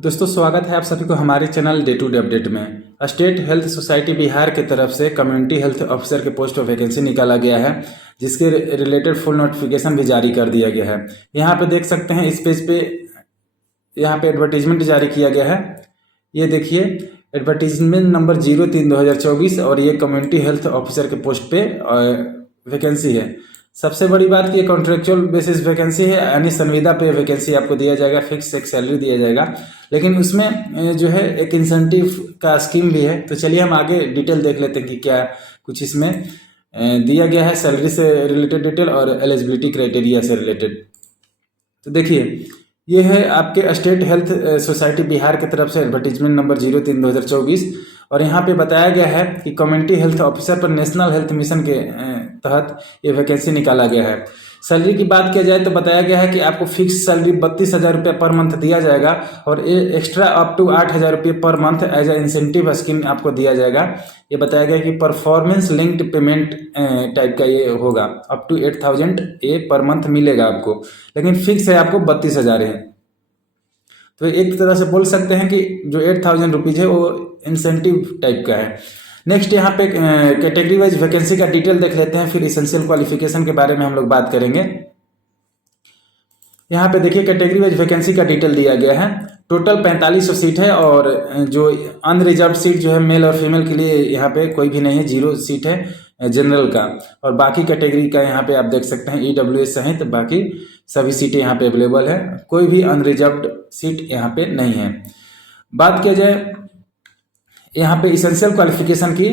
दोस्तों स्वागत है आप सभी को हमारे channel day to day update में। स्टेट हेल्थ सोसाइटी बिहार की तरफ से कम्युनिटी हेल्थ ऑफिसर के पोस्ट ऑफ वैकेंसी निकाला गया है, जिसके रिलेटेड फुल नोटिफिकेशन भी जारी कर दिया गया है। यहाँ पे देख सकते हैं, इस पेज पे यहाँ पे एडवर्टीजमेंट जारी किया गया है। ये देखिए एडवर्टीजमेंट नंबर 03/2024 और ये कम्युनिटी हेल्थ ऑफिसर के पोस्ट पे वैकेंसी है। सबसे बड़ी बात कि कॉन्ट्रेक्चुअल बेसिस वैकेंसी है, यानी संविदा पे वैकेंसी आपको दिया जाएगा, फिक्स एक सैलरी दिया जाएगा, लेकिन उसमें जो है एक इंसेंटिव का स्कीम भी है। तो चलिए हम आगे डिटेल देख लेते हैं कि क्या कुछ इसमें दिया गया है, सैलरी से रिलेटेड डिटेल और एलिजिबिलिटी क्राइटेरिया से रिलेटेड। तो देखिए ये है आपके स्टेट हेल्थ सोसाइटी बिहार की तरफ से एडवर्टीजमेंट नंबर 03/2024 और यहाँ पे बताया गया है कि कम्युनिटी हेल्थ ऑफिसर पर नेशनल हेल्थ मिशन के तहत ये वैकेंसी निकाला गया है। सैलरी की बात किया जाए तो बताया गया है कि आपको फिक्स सैलरी 32,000 रुपये पर मंथ दिया जाएगा और एक्स्ट्रा अप टू 8,000 रुपये per month as a incentive scheme आपको दिया जाएगा। ये बताया गया कि परफॉर्मेंस लिंक्ड पेमेंट टाइप का ये होगा, अप टू 8,000 ये पर मंथ मिलेगा आपको, लेकिन फिक्स है आपको 32,000 है। तो एक तरह से बोल सकते हैं कि जो 8,000 रुपीज़ है वो इंसेंटिव टाइप का है। नेक्स्ट यहाँ पे कैटेगरी वाइज वैकेंसी का डिटेल देख लेते हैं, फिर इसेंशियल क्वालिफिकेशन के बारे में हम लोग बात करेंगे। यहाँ पे देखिए कैटेगरी वाइज वैकेंसी का डिटेल दिया गया है। टोटल 4500 सीट है और जो अनरिजर्व सीट जो है मेल और फीमेल के लिए यहाँ पे कोई भी नहीं है, 0 सीट है जनरल का, और बाकी कैटेगरी का यहाँ पे आप देख सकते हैं EWS सहित बाकी सभी सीटें यहाँ पे अवेलेबल है, कोई भी अनरिजर्व्ड सीट यहाँ पे नहीं है। बात किया जाए यहाँ पे इसेंशियल क्वालिफिकेशन की,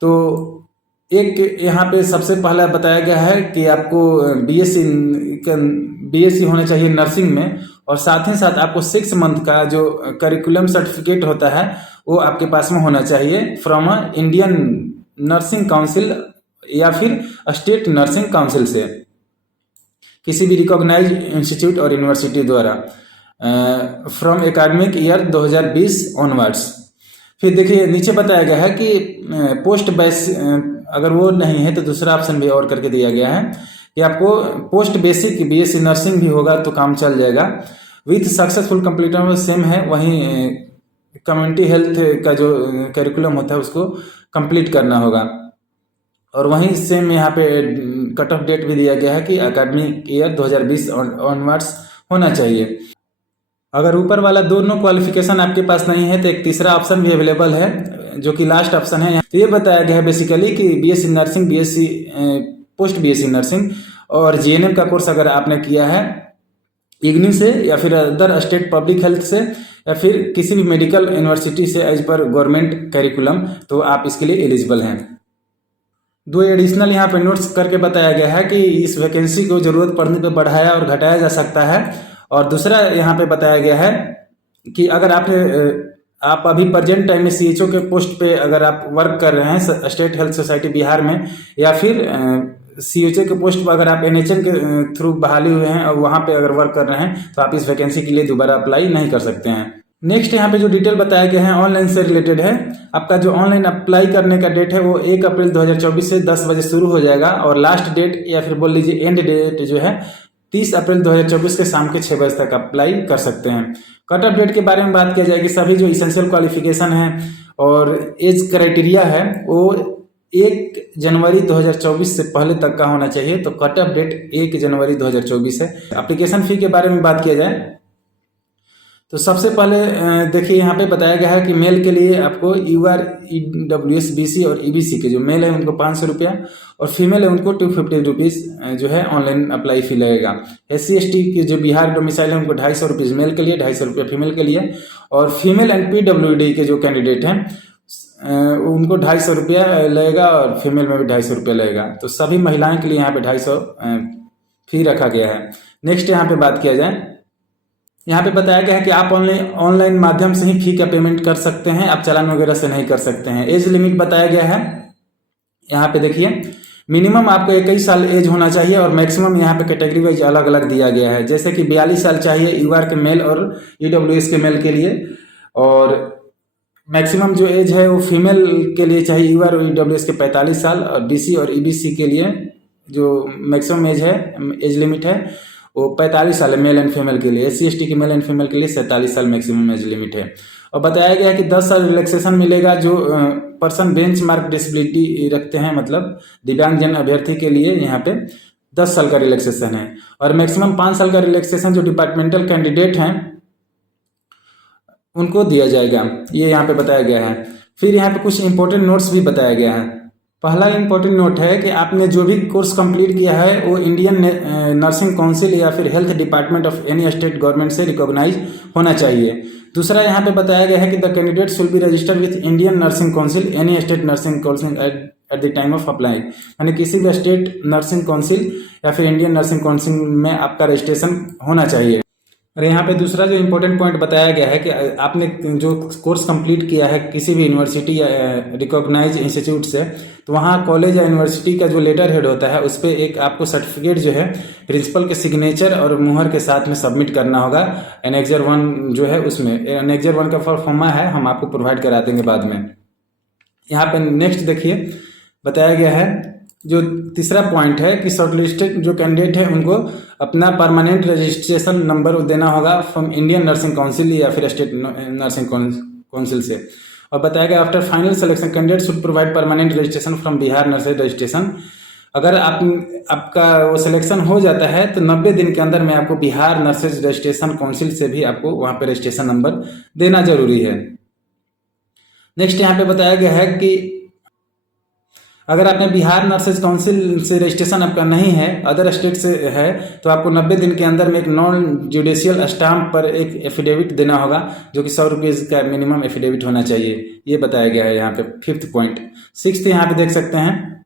तो एक यहाँ पे सबसे पहला बताया गया है कि आपको बीएससी होना चाहिए नर्सिंग में, और साथ ही साथ आपको 6 मंथ का जो करिकुलम सर्टिफिकेट होता है वो आपके पास में होना चाहिए फ्रॉम इंडियन नर्सिंग काउंसिल या फिर स्टेट नर्सिंग काउंसिल से, किसी भी रिकॉग्नाइज इंस्टीट्यूट और यूनिवर्सिटी द्वारा फ्रॉम एकेडमिक ईयर 2020 ऑनवर्ड्स। फिर देखिए नीचे बताया गया है कि पोस्ट बेस, अगर वो नहीं है तो दूसरा ऑप्शन भी और करके दिया गया है कि आपको पोस्ट बेसिक बीएससी नर्सिंग भी होगा तो काम चल जाएगा। विथ सक्सेसफुल कंप्लीटर सेम है, वहीं कम्युनिटी हेल्थ का जो करिकुलम होता है उसको कंप्लीट करना होगा, और वहीं सेम यहाँ पे कट ऑफ डेट भी दिया गया है कि एकेडमिक ईयर 2020 ऑनवर्ड्स होना चाहिए। अगर ऊपर वाला दोनों क्वालिफिकेशन आपके पास नहीं है तो एक तीसरा ऑप्शन भी अवेलेबल है, जो कि लास्ट ऑप्शन है। तो ये बताया गया है बेसिकली कि BSc nursing, BSc post BSc nursing और जीएनएम का कोर्स अगर आपने किया है इग्नू से या फिर अदर स्टेट पब्लिक हेल्थ से या फिर किसी भी मेडिकल यूनिवर्सिटी से एज पर गवर्नमेंट करिकुलम, तो आप इसके लिए एलिजिबल हैं। 2 एडिशनल यहाँ पे नोट्स करके बताया गया है कि इस वैकेंसी को जरूरत पड़ने पर बढ़ाया और घटाया जा सकता है, और दूसरा यहाँ पे बताया गया है कि अगर आप अभी प्रेजेंट टाइम में सीएचओ के पोस्ट पे अगर आप वर्क कर रहे हैं स्टेट हेल्थ सोसाइटी बिहार में, या फिर सीएचओ के पोस्ट पर अगर आप एनएचएम के थ्रू बहाली हुए हैं और वहाँ पे अगर वर्क कर रहे हैं तो आप इस वैकेंसी के लिए दोबारा अप्लाई नहीं कर सकते हैं। नेक्स्ट यहाँ पे जो डिटेल बताया गया है ऑनलाइन से रिलेटेड है। आपका जो ऑनलाइन अप्लाई करने का डेट है वो 1 अप्रैल 2024 से 10 बजे शुरू हो जाएगा, और लास्ट डेट या फिर बोल लीजिए एंड डेट जो है 30 अप्रैल 2024 के शाम के 6 बजे तक अप्लाई कर सकते हैं। कट ऑफ डेट के बारे में बात किया जाए कि सभी जो इसेंशियल क्वालिफिकेशन है और एज क्राइटेरिया है वो 1 जनवरी 2024 से पहले तक का होना चाहिए, तो कट ऑफ डेट 1 जनवरी 2024 है। एप्लीकेशन फी के बारे में बात किया जाए तो सबसे पहले देखिए यहाँ पे बताया गया है कि मेल के लिए आपको UR EWS BC और EBC के जो मेल है उनको 500 रुपया और फीमेल है उनको 250 रुपीज़ जो है ऑनलाइन अप्लाई फी लगेगा। SC ST की जो बिहार डोमिसाइल है उनको 250 रुपीज़ मेल के लिए, 250 रुपया फीमेल के लिए, और फीमेल एंड PWD के जो कैंडिडेट हैं उनको 250 रुपया लगेगा और फीमेल में भी 250 रुपया लगेगा। तो सभी महिलाओं के लिए यहाँ पे 250 फी रखा गया है। नेक्स्ट यहाँ पे बात किया जाए, यहाँ पे बताया गया है कि आप ऑनलाइन माध्यम से ही फी का पेमेंट कर सकते हैं, आप चालान वगैरह से नहीं कर सकते हैं। एज लिमिट बताया गया है, यहाँ पे देखिए मिनिमम आपको 21 साल एज होना चाहिए और मैक्सिमम यहाँ पे कैटेगरी वाइज अलग अलग दिया गया है, जैसे कि 42 साल चाहिए UR के मेल और EWS के मेल के लिए, और मैक्सिमम जो एज है वो फीमेल के लिए चाहिए UR और EWS के 45 साल, और BC और EBC के लिए जो मैक्सिमम एज है, एज लिमिट है वो 45 साल है मेल एंड फीमेल के लिए। SC/ST के मेल एंड फीमेल के लिए 47 साल मैक्सिमम एज लिमिट है। और बताया गया है कि 10 साल रिलैक्सेशन मिलेगा जो पर्सन बेंच मार्क डिसेबिलिटी रखते हैं, मतलब दिव्यांगजन अभ्यर्थी के लिए यहाँ पे 10 साल का रिलैक्सेशन है। और मैक्सिमम 5 साल का रिलैक्सेशन जो डिपार्टमेंटल कैंडिडेट हैं उनको दिया जाएगा, ये यहाँ पे बताया गया है। फिर यहाँ पे कुछ इंपॉर्टेंट नोट्स भी बताया गया है। पहला इंपॉर्टेंट नोट है कि आपने जो भी कोर्स कंप्लीट किया है वो इंडियन नर्सिंग काउंसिल या फिर health department of any state government से रिकॉग्नाइज होना चाहिए। दूसरा यहाँ पे बताया गया है कि the candidates will be registered with Indian nursing council any state nursing council at the time of apply, यानी किसी भी स्टेट नर्सिंग काउंसिल या फिर इंडियन नर्सिंग काउंसिल में आपका रजिस्ट्रेशन होना चाहिए। और यहाँ पे दूसरा जो इम्पोर्टेंट पॉइंट बताया गया है कि आपने जो कोर्स कंप्लीट किया है किसी भी यूनिवर्सिटी या रिकॉग्नाइज इंस्टीट्यूट से, तो वहाँ कॉलेज या यूनिवर्सिटी का जो लेटर हेड होता है उस पर एक आपको सर्टिफिकेट जो है प्रिंसिपल के सिग्नेचर और मुहर के साथ में सबमिट करना होगा। एनेक्जर 1 जो है उसमें, एनेक्जर 1 का फॉर्मा है, हम आपको प्रोवाइड करा देंगे बाद में। यहाँ पे नेक्स्ट देखिए बताया गया है जो तीसरा पॉइंट है कि शॉर्टलिस्टेड जो कैंडिडेट है उनको अपना परमानेंट रजिस्ट्रेशन नंबर देना होगा फ्रॉम इंडियन नर्सिंग काउंसिल या फिर स्टेट नर्सिंग काउंसिल से। और बताया गया after final selection candidate should provide permanent registration from Bihar nursing registration. अगर आपका वो सिलेक्शन हो जाता है तो 90 दिन के अंदर में आपको बिहार नर्सेज रजिस्ट्रेशन काउंसिल से भी आपको वहाँ पे रजिस्ट्रेशन नंबर देना जरूरी है। नेक्स्ट यहाँ पे बताया गया है कि अगर आपने बिहार नर्सेज काउंसिल से रजिस्ट्रेशन आपका नहीं है, अदर स्टेट से है, तो आपको 90 दिन के अंदर में एक नॉन जुडिशियल स्टाम्प पर एक एफिडेविट देना होगा जो कि 100 रुपीज़ का मिनिमम एफिडेविट होना चाहिए, ये बताया गया है यहाँ पे 5th पॉइंट। 6th यहाँ पे देख सकते हैं,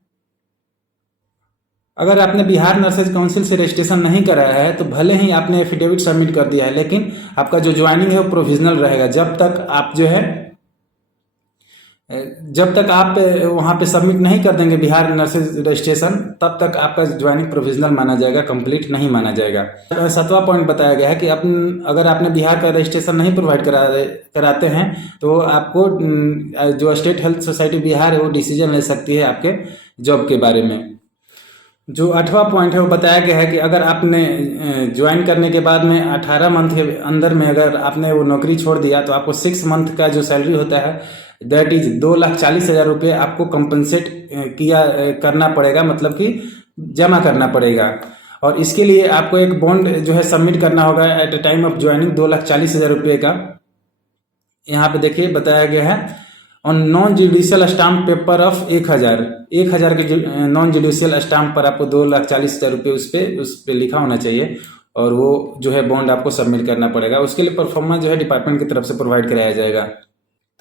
अगर आपने बिहार नर्सेज काउंसिल से रजिस्ट्रेशन नहीं कराया है तो भले ही आपने एफिडेविट सबमिट कर दिया है, लेकिन आपका जो ज्वाइनिंग है वो प्रोविजनल रहेगा। जब तक आप वहाँ पे सबमिट नहीं कर देंगे बिहार नर्सेज रजिस्ट्रेशन, तब तक आपका ज्वाइनिंग प्रोविजनल माना जाएगा, कंप्लीट नहीं माना जाएगा। 7वां पॉइंट बताया गया है कि अगर आपने बिहार का रजिस्ट्रेशन नहीं प्रोवाइड कराते हैं तो आपको जो स्टेट हेल्थ सोसाइटी बिहार है वो डिसीजन ले सकती है आपके जॉब के बारे में। जो 8वां पॉइंट है वो बताया गया है कि अगर आपने ज्वाइन करने के बाद में 18 मंथ के अंदर में अगर आपने वो नौकरी छोड़ दिया तो आपको 6 मंथ का जो सैलरी होता है दैट इज 2,40,000 रुपये आपको कंपनसेट करना पड़ेगा, मतलब कि जमा करना पड़ेगा। और इसके लिए आपको एक बॉन्ड जो है सबमिट करना होगा at the time of joining 2,40,000 रुपये का। यहाँ पे देखिए बताया गया है on non judicial stamp paper of 1,000 के नॉन जुडिशियल स्टाम्प पर आपको 2,40,000 रुपये उस पर लिखा होना चाहिए और वो जो है बॉन्ड आपको सबमिट करना पड़ेगा। उसके लिए परफॉर्मेंस जो है डिपार्टमेंट की तरफ से प्रोवाइड कराया जाएगा।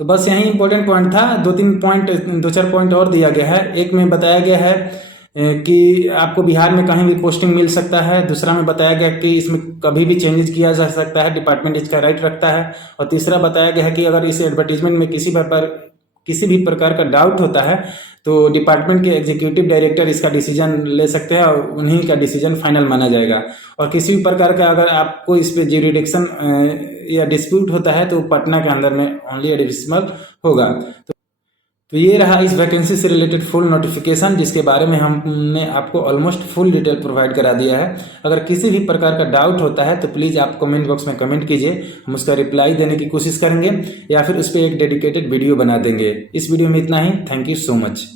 तो बस यही इंपॉर्टेंट पॉइंट था। 2-4 पॉइंट और दिया गया है। एक में बताया गया है कि आपको बिहार में कहीं भी पोस्टिंग मिल सकता है। दूसरा में बताया गया कि इसमें कभी भी चेंजेस किया जा सकता है, डिपार्टमेंट इसका राइट रखता है। और तीसरा बताया गया है कि अगर इस एडवर्टीजमेंट में किसी भी प्रकार का डाउट होता है तो डिपार्टमेंट के एग्जीक्यूटिव डायरेक्टर इसका डिसीजन ले सकते हैं और उन्हीं का डिसीजन फाइनल माना जाएगा। और किसी भी प्रकार का अगर आपको इस पे ज्यूरिडिक्शन या डिस्प्यूट होता है तो पटना के अंदर में ओनली एडमिसिबल होगा। तो ये रहा इस वैकेंसी से रिलेटेड फुल नोटिफिकेशन, जिसके बारे में हमने आपको ऑलमोस्ट फुल डिटेल प्रोवाइड करा दिया है। अगर किसी भी प्रकार का डाउट होता है तो प्लीज़ आप कमेंट बॉक्स में कमेंट कीजिए, हम उसका रिप्लाई देने की कोशिश करेंगे या फिर उस पर एक डेडिकेटेड वीडियो बना देंगे। इस वीडियो में इतना ही। Thank you so much.